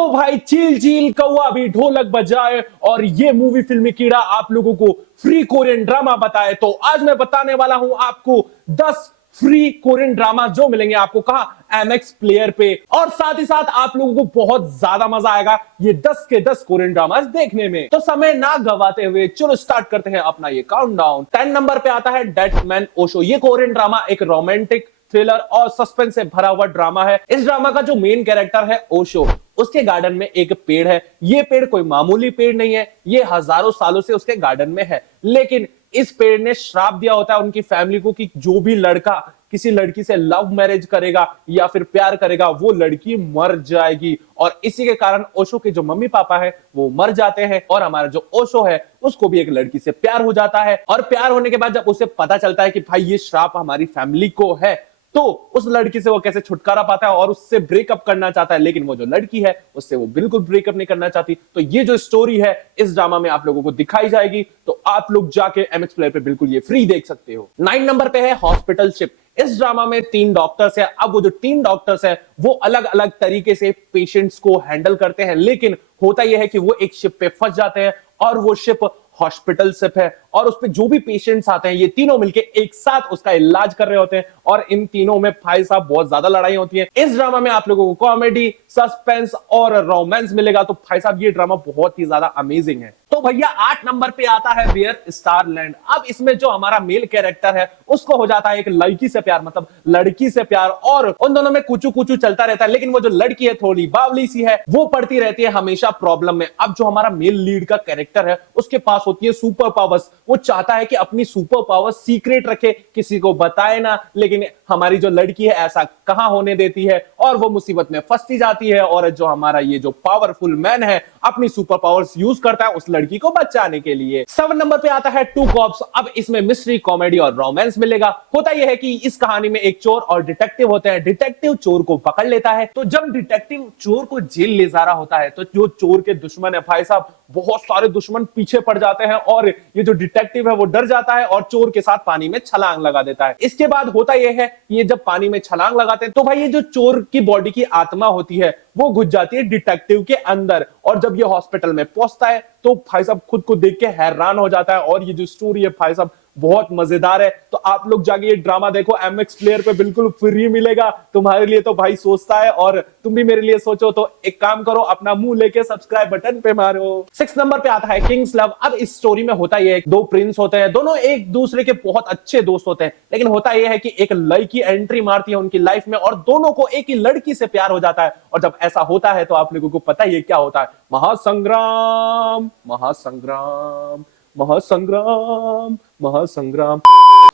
तो भाई चील चील कौवा भी ढोलक बजाए और ये मूवी फिल्मी कीड़ा आप लोगों को फ्री कोरियन ड्रामा बताए। तो आज मैं बताने वाला हूं आपको 10 फ्री कोरियन ड्रामा जो मिलेंगे आपको कहा एमएक्स प्लेयर पे, और साथ ही साथ आप लोगों को बहुत ज्यादा मजा आएगा ये 10 के 10 कोरियन ड्रामास देखने में। तो समय ना गवाते हुए चलो स्टार्ट करते हैं अपना ये काउंटडाउन। 10 नंबर पे आता है डेड मैन ओशो। ये कोरियन ड्रामा एक रोमांटिक थ्रिलर और सस्पेंस से भरा हुआ ड्रामा है। इस ड्रामा का जो मेन कैरेक्टर है ओशो, उसके गार्डन में एक पेड़ है। ये पेड़ कोई मामूली पेड़ नहीं है, ये हजारों सालों से उसके गार्डन में है। लेकिन इस पेड़ ने श्राप दिया होता है उनकी फैमिली को कि जो भी लड़का किसी लड़की से लव मैरिज करेगा या फिर प्यार करेगा वो लड़की मर जाएगी। और इसी के कारण ओशो के जो मम्मी पापा है वो मर जाते हैं और हमारा जो ओशो है उसको भी एक लड़की से प्यार हो जाता है। और प्यार होने के बाद जब उसे पता चलता है कि भाई ये श्राप हमारी फैमिली को है, तो उस लड़की से वो कैसे छुटकारा पाता है और उससे ब्रेकअप करना चाहता है। लेकिन वो जो लड़की है उससे वो बिल्कुल ब्रेकअप नहीं करना चाहती। तो ये जो स्टोरी है इस ड्रामा में आप लोगों को दिखाई जाएगी। तो आप लोग जाके एमएक्स प्लेयर पे बिल्कुल ये फ्री देख सकते हो। 9 नंबर पे है हॉस्पिटल शिप। इस ड्रामा में 3 डॉक्टर्स है। अब वो जो 3 डॉक्टर्स है वो अलग अलग तरीके से पेशेंट्स को हैंडल करते हैं। लेकिन होता यह है कि वो एक शिप पे फंस जाते हैं और वो शिप हॉस्पिटल शिप है और उस पे जो भी पेशेंट्स आते हैं ये तीनों मिलके एक साथ उसका इलाज कर रहे होते हैं। और इन तीनों में भाई साहब बहुत ज्यादा लड़ाई होती है। इस ड्रामा में आप लोगों को कॉमेडी, सस्पेंस और रोमांस मिलेगा। तो भाई साहब ये ड्रामा बहुत ही ज्यादा अमेजिंग है। तो भैया 8 नंबर पे आता है वेयर स्टार लैंड। अब इसमें जो हमारा मेल कैरेक्टर है उसको हो जाता है एक लड़की से प्यार, मतलब लड़की से प्यार, और उन दोनों में कुचू कुचू चलता रहता है। लेकिन वो जो लड़की है थोड़ी बावली सी है, वो पड़ती रहती है हमेशा प्रॉब्लम में। अब जो हमारा मेल लीड का कैरेक्टर है उसके पास होती है सुपर पावर्स। वो चाहता है कि अपनी सुपर पावर्स सीक्रेट रखे, किसी को बताए ना। लेकिन हमारी जो लड़की है ऐसा कहां होने देती है और वो मुसीबत में फंसती जाती है। और जो हमारा ये जो पावरफुल मैन है अपनी सुपर पावर्स यूज करता है उस लड़की को बचाने के लिए। 7 नंबर पे आता है टू कॉप्स। अब इसमें मिस्ट्री, कॉमेडी और रोमांस मिलेगा। होता यह है कि इस कहानी में एक चोर और डिटेक्टिव होते हैं। डिटेक्टिव चोर को पकड़ लेता है। तो जब डिटेक्टिव चोर को जेल ले जा रहा होता है तो जो चोर के दुश्मन है भाई साहब, बहुत सारे दुश्मन पीछे पड़ जाते हैं और ये जो डिटेक्टिव है वो डर जाता है और चोर के साथ पानी में छलांग लगा देता है। इसके बाद होता यह है कि ये जब पानी में छलांग लगाते हैं तो भाई ये जो चोर की बॉडी की आत्मा होती है वो घुस जाती है डिटेक्टिव के अंदर। और जब ये हॉस्पिटल में पहुंचता है तो भाई साहब खुद को देख के हैरान हो जाता है। और ये जो स्टोरी है भाई साहब बहुत मजेदार है। तो आप लोग जाके ये ड्रामा देखो, एमएक्स प्लेयर पे बिल्कुल फ्री मिलेगा तुम्हारे लिए। तो भाई सोचता है और तुम भी मेरे लिए सोचो तो एक काम करो, अपना मुंह लेके सब्सक्राइब बटन पे मारो। 6 नंबर पे आता है किंग्स लव। अब इस स्टोरी में होता यह है 2 प्रिंस होते हैं, दोनों एक दूसरे के बहुत अच्छे दोस्त होते हैं। लेकिन होता यह है कि एक लड़की एंट्री मारती है उनकी लाइफ में और दोनों को एक ही लड़की से प्यार हो जाता है। और जब ऐसा होता है तो आप लोगों को पता ही है क्या होता है, महासंग्राम महासंग्राम महासंग्राम महासंग्राम।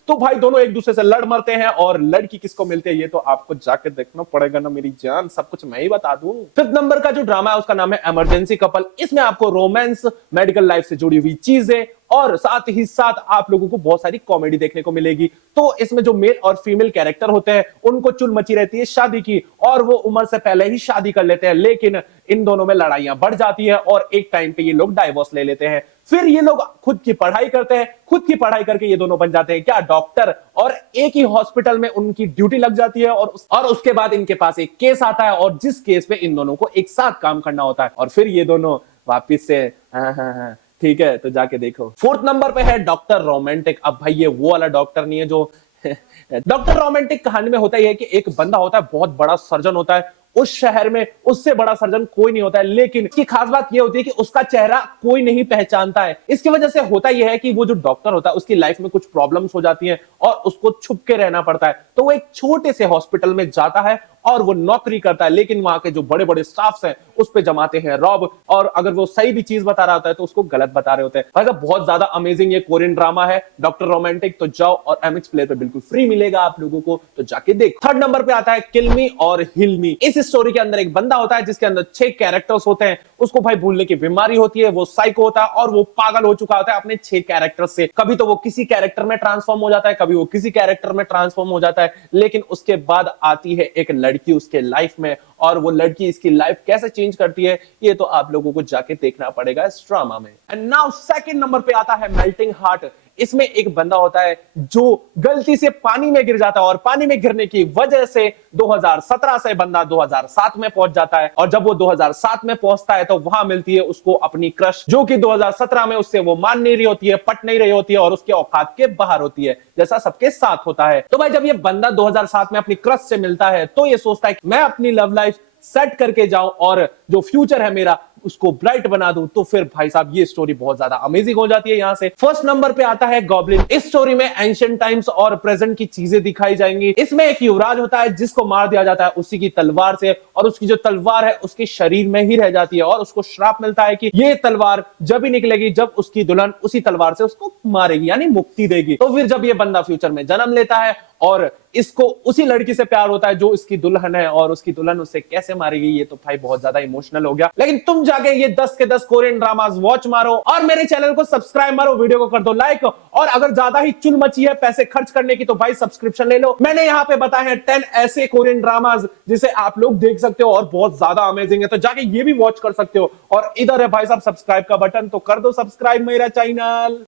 तो भाई दोनों एक दूसरे से लड़ मरते हैं और लड़की किसको मिलती है ये तो आपको जाके देखना पड़ेगा ना मेरी जान, सब कुछ मैं ही बता दूं। 5th नंबर का जो ड्रामा है उसका नाम है इमरजेंसी कपल। इसमें आपको रोमांस, मेडिकल लाइफ से जुड़ी हुई चीजें और साथ ही साथ आप लोगों को बहुत सारी कॉमेडी देखने को मिलेगी। तो इसमें जो मेल और फीमेल कैरेक्टर होते हैं उनको चुल मची रहती है शादी की और वो उम्र से पहले ही शादी कर लेते हैं। लेकिन इन दोनों में लड़ाइयां बढ़ जाती है और एक टाइम पे ये लोग डाइवोर्स ले लेते हैं। फिर ये लोग खुद की पढ़ाई करते हैं। खुद की पढ़ाई करके ये दोनों बन जाते हैं क्या, डॉक्टर। और एक ही हॉस्पिटल में उनकी ड्यूटी लग जाती है और उसके बाद इनके पास एक केस आता है और जिस केस पे इन दोनों को एक साथ काम करना होता है। और फिर ये दोनों वापिस से हाँ ठीक है तो जाके देखो। 4th नंबर पे है डॉक्टर रोमांटिक। अब भाई ये वो वाला डॉक्टर नहीं है जो डॉक्टर रोमांटिक कहानी में होता यह है कि एक बंदा होता है, बहुत बड़ा सर्जन होता है उस शहर में, उससे बड़ा सर्जन कोई नहीं होता है। लेकिन इसकी खास बात यह होती है कि उसका चेहरा कोई नहीं पहचानता है। इसकी वजह से होता यह है कि वो जो डॉक्टर होता है उसकी लाइफ में कुछ प्रॉब्लम्स हो जाती हैं और उसको छुप के रहना पड़ता है। तो वो एक छोटे से हॉस्पिटल में जाता है और वो नौकरी करता है। लेकिन वहां के जो बड़े बड़े स्टाफ्स हैं उस पे जमाते हैं रॉब, और अगर वो सही भी चीज बता रहा होता है तो उसको गलत बता रहे होते हैं। भाई साहब बहुत ज्यादा अमेजिंग ये कोरियन ड्रामा है डॉक्टर रोमांटिक। तो जाओ और एमएक्स प्लेयर पे बिल्कुल फ्री मिलेगा आप लोगों को, तो जाके देख। 3rd नंबर पे आता है किल मी और हिल मी। इस स्टोरी के अंदर एक बंदा होता है जिसके अंदर 6 कैरेक्टर्स होते हैं। उसको भाई भूलने की बीमारी होती है, वो साइको होता है और वो पागल हो चुका होता है अपने 6 कैरेक्टर से। कभी तो वो किसी कैरेक्टर में ट्रांसफॉर्म हो जाता है, कभी वो किसी कैरेक्टर में ट्रांसफॉर्म हो जाता है। लेकिन उसके बाद आती है एक लड़की उसके लाइफ में और वो लड़की इसकी लाइफ कैसे चेंज करती है ये तो आप लोगों को जाके देखना पड़ेगा इस ड्रामा में। एंड नाउ 2nd नंबर पे आता है मेल्टिंग हार्ट। इसमें एक बंदा होता है जो गलती से पानी में गिर जाता है और पानी में गिरने की वजह से 2017 से बंदा 2007 में पहुंच जाता है और जब वो 2007 में पहुंचता है तो वहां मिलती है उसको अपनी क्रश, जो कि 2017 में उससे वो मान नहीं रही होती है, पट नहीं रही होती है और उसके औकात के बाहर होती है, जैसा सबके साथ होता है। तो भाई जब ये बंदा 2007 में अपनी क्रश से मिलता है तो ये सोचता है कि मैं अपनी लव लाइफ सेट करके जाऊं और जो फ्यूचर है मेरा उसको ब्राइट बना दूं। तो फिर भाई साहब ये स्टोरी बहुत ज्यादा अमेजिंग हो जाती है। यहां से फर्स्ट नंबर पे आता है गॉब्लिन। इस स्टोरी में एंशिएंट टाइम्स और प्रेजेंट की चीजें दिखाई जाएंगी। इसमें एक युवराज होता है जिसको मार दिया जाता है उसी की तलवार से और उसकी जो तलवार है उसके शरीर में ही रह जाती है और उसको श्राप मिलता है कि ये तलवार जब ही निकलेगी जब उसकी दुल्हन उसी तलवार से उसको मारेगी, यानी मुक्ति देगी। तो फिर जब ये बंदा फ्यूचर में जन्म लेता है और इसको उसी लड़की से प्यार होता है जो इसकी दुल्हन है और उसकी दुल्हन उसे कैसे मारेगी, ये तो भाई बहुत ज्यादा इमोशनल हो गया। लेकिन तुम जाके ये 10 के 10 कोरियन ड्रामास वॉच मारो और मेरे चैनल को सब्सक्राइब मारो, वीडियो को कर दो लाइक, और अगर ज्यादा ही चुल मची है पैसे खर्च करने की तो भाई सब्सक्रिप्शन ले लो। मैंने यहाँ पे बताए हैं 10 ऐसे कोरियन ड्रामास जिसे आप लोग देख सकते हो और बहुत ज्यादा अमेजिंग है, तो जाके ये भी वॉच कर सकते हो। और इधर है भाई साहब सब्सक्राइब का बटन, तो कर दो सब्सक्राइब मेरा चैनल।